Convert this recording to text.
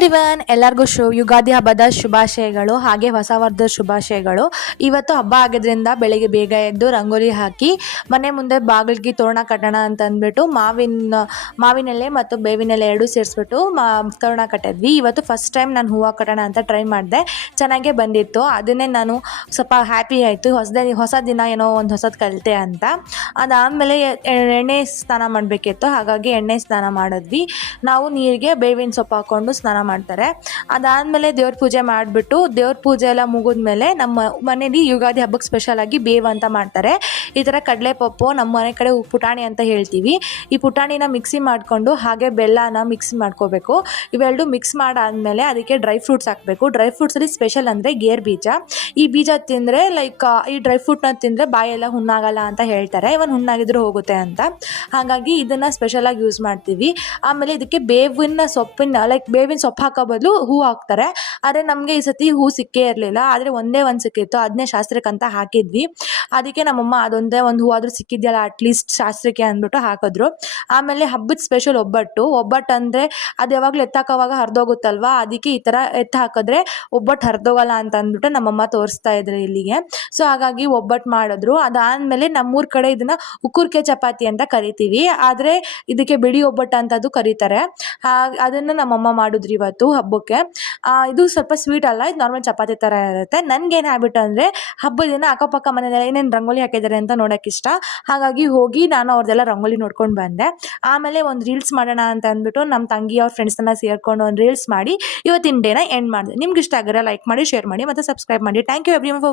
Everyone, ಎಲ್ಲರಿಗೂ ಯುಗಾದಿ ಹಬ್ಬದ ಶುಭಾಶಯಗಳು ಹಾಗೆ ಹೊಸ ವರ್ಷದ ಶುಭಾಶಯಗಳು. ಇವತ್ತು ಹಬ್ಬ ಆಗಿದ್ರಿಂದ ಬೆಳಿಗ್ಗೆ ಬೇಗ ಎದ್ದು ರಂಗೋಲಿ ಹಾಕಿ ಮನೆ ಮುಂದೆ ಬಾಗಿಲಿಗೆ ತೋರಣ ಕಟ್ಟೋಣ ಅಂತ ಅಂದ್ಬಿಟ್ಟು ಮಾವಿನೆಲೆ ಮತ್ತು ಬೇವಿನೆಲೆ ಎರಡು ಸೇರಿಸ್ಬಿಟ್ಟು ತೋರಣ ಕಟ್ಟಿದ್ವಿ. ಇವತ್ತು ಫಸ್ಟ್ ಟೈಮ್ ನಾನು ಹೂವು ಕಟ್ಟೋಣ ಅಂತ ಟ್ರೈ ಮಾಡಿದೆ, ಚೆನ್ನಾಗೇ ಬಂದಿತ್ತು. ಅದನ್ನೇ ನಾನು ಸ್ವಲ್ಪ ಹ್ಯಾಪಿ ಆಯಿತು, ಹೊಸ ದಿನ ಏನೋ ಒಂದು ಹೊಸದು ಕಲಿತೆ ಅಂತ. ಅದಾದಮೇಲೆ ಎಣ್ಣೆ ಸ್ನಾನ ಮಾಡಬೇಕಿತ್ತು, ಹಾಗಾಗಿ ಎಣ್ಣೆ ಸ್ನಾನ ಮಾಡಿದ್ವಿ. ನಾವು ನೀರಿಗೆ ಬೇವಿನ ಸೊಪ್ಪು ಹಾಕ್ಕೊಂಡು ಸ್ನಾನ ಮಾಡ್ತಾರೆ. ಅದಾದಮೇಲೆ ದೇವ್ರ ಪೂಜೆ ಮಾಡಿಬಿಟ್ಟು ದೇವ್ರ ಪೂಜೆ ಎಲ್ಲ ಮುಗಿದ್ಮೇಲೆ ನಮ್ಮ ಮನೇಲಿ ಯುಗಾದಿ ಹಬ್ಬಕ್ಕೆ ಸ್ಪೆಷಲ್ ಆಗಿ ಬೇವು ಅಂತ ಮಾಡ್ತಾರೆ. ಈ ಥರ ಕಡಲೆಪಪ್ಪು ನಮ್ಮ ಮನೆ ಕಡೆ ಪುಟಾಣಿ ಅಂತ ಹೇಳ್ತೀವಿ. ಈ ಪುಟಾಣಿನ ಮಿಕ್ಸಿ ಮಾಡಿಕೊಂಡು ಹಾಗೆ ಬೆಲ್ಲನ ಮಿಕ್ಸ್ ಮಾಡ್ಕೋಬೇಕು. ಇವೆರಡು ಮಿಕ್ಸ್ ಮಾಡಾದಮೇಲೆ ಅದಕ್ಕೆ ಡ್ರೈ ಫ್ರೂಟ್ಸ್ ಹಾಕಬೇಕು. ಡ್ರೈ ಫ್ರೂಟ್ಸಲ್ಲಿ ಸ್ಪೆಷಲ್ ಅಂದರೆ ಗೇರ್ ಬೀಜ. ಈ ಬೀಜ ತಿಂದರೆ ಈ ಡ್ರೈ ಫ್ರೂಟ್ನ ತಿಂದರೆ ಬಾಯೆಲ್ಲ ಹುಣ್ಣಾಗಲ್ಲ ಅಂತ ಹೇಳ್ತಾರೆ, ಇವನ್ ಹುಣ್ಣಾಗಿದ್ರೂ ಹೋಗುತ್ತೆ ಅಂತ. ಹಾಗಾಗಿ ಇದನ್ನು ಸ್ಪೆಷಲಾಗಿ ಯೂಸ್ ಮಾಡ್ತೀವಿ. ಆಮೇಲೆ ಇದಕ್ಕೆ ಬೇವಿನ ಸೊಪ್ಪು ಹಾಕೋ ಬದಲು ಹೂ ಹಾಕ್ತಾರೆ. ಆದರೆ ನಮಗೆ ಈ ಸತಿ ಹೂ ಸಿಕ್ಕೇ ಇರಲಿಲ್ಲ, ಆದರೆ ಒಂದೇ ಒಂದು ಸಿಕ್ಕಿತ್ತು, ಅದನ್ನೇ ಶಾಸ್ತ್ರಕ್ಕಂತ ಹಾಕಿದ್ವಿ. ಅದಕ್ಕೆ ನಮ್ಮಮ್ಮ ಅದೊಂದೇ ಒಂದು ಹೂ ಆದರೂ ಸಿಕ್ಕಿದೆಯಲ್ಲ ಅಟ್ಲೀಸ್ಟ್ ಶಾಸ್ತ್ರಕ್ಕೆ ಅಂದ್ಬಿಟ್ಟು ಹಾಕಿದ್ರು. ಆಮೇಲೆ ಹಬ್ಬದ ಸ್ಪೆಷಲ್ ಒಬ್ಬಟ್ಟು ಅಂದರೆ ಅದು ಯಾವಾಗಲೂ ಎತ್ತಾಕೋವಾಗ ಹರಿದೋಗುತ್ತಲ್ವ, ಅದಕ್ಕೆ ಈ ಥರ ಎತ್ತು ಹಾಕಿದ್ರೆ ಒಬ್ಬಟ್ಟು ಹರಿದೋಗಲ್ಲ ಅಂತ ಅಂದ್ಬಿಟ್ಟು ನಮ್ಮಮ್ಮ ತೋರಿಸ್ತಾ ಇದ್ರು ಇಲ್ಲಿಗೆ. ಸೊ ಹಾಗಾಗಿ ಒಬ್ಬಟ್ಟು ಮಾಡಿದ್ರು. ಅದಾದಮೇಲೆ ನಮ್ಮೂರ ಕಡೆ ಇದನ್ನು ಉಕ್ಕುರ್ಕೆ ಚಪಾತಿ ಅಂತ ಕರಿತೀವಿ, ಆದರೆ ಇದಕ್ಕೆ ಬಿಡಿ ಒಬ್ಬಟ್ಟು ಅಂತದ್ದು ಕರೀತಾರೆ. ಅದನ್ನು ನಮ್ಮಮ್ಮ ಮಾಡಿದ್ರು ಇವತ್ತು ಹಬ್ಬಕ್ಕೆ. ಇದು ಸ್ವಲ್ಪ ಸ್ವೀಟ್ ಅಲ್ಲ, ಇದು ನಾರ್ಮಲ್ ಚಪಾತಿ ಥರ ಇರುತ್ತೆ. ನನಗೇನು ಹ್ಯಾಬಿಟ್ ಅಂದರೆ ಹಬ್ಬದ ದಿನ ಅಕ್ಕಪಕ್ಕ ಮನೆಯಲ್ಲ ಏನೇನು ರಂಗೋಲಿ ಹಾಕಿದ್ದಾರೆ ಅಂತ ನೋಡೋಕೆ ಇಷ್ಟ. ಹಾಗಾಗಿ ಹೋಗಿ ನಾನು ಅವ್ರದ್ದೆಲ್ಲ ರಂಗೋಲಿ ನೋಡ್ಕೊಂಡು ಬಂದೆ. ಆಮೇಲೆ ಒಂದು ರೀಲ್ಸ್ ಮಾಡೋಣ ಅಂತ ಅಂದ್ಬಿಟ್ಟು ನಮ್ಮ ತಂಗಿ ಅವ್ರ ಫ್ರೆಂಡ್ಸನ್ನ ಸೇರ್ಕೊಂಡು ಒಂದು ರೀಲ್ಸ್ ಮಾಡಿ ಇವತ್ತಿನ ಡೇನ ಎಂಡ್ ಮಾಡಿದೆ. ನಿಮ್ಗೆ ಇಷ್ಟ ಆಗಿರೋ ಲೈಕ್ ಮಾಡಿ, ಶೇರ್ ಮಾಡಿ ಮತ್ತು ಸಬ್ಸ್ಕ್ರೈಬ್ ಮಾಡಿ. Thank you everyone for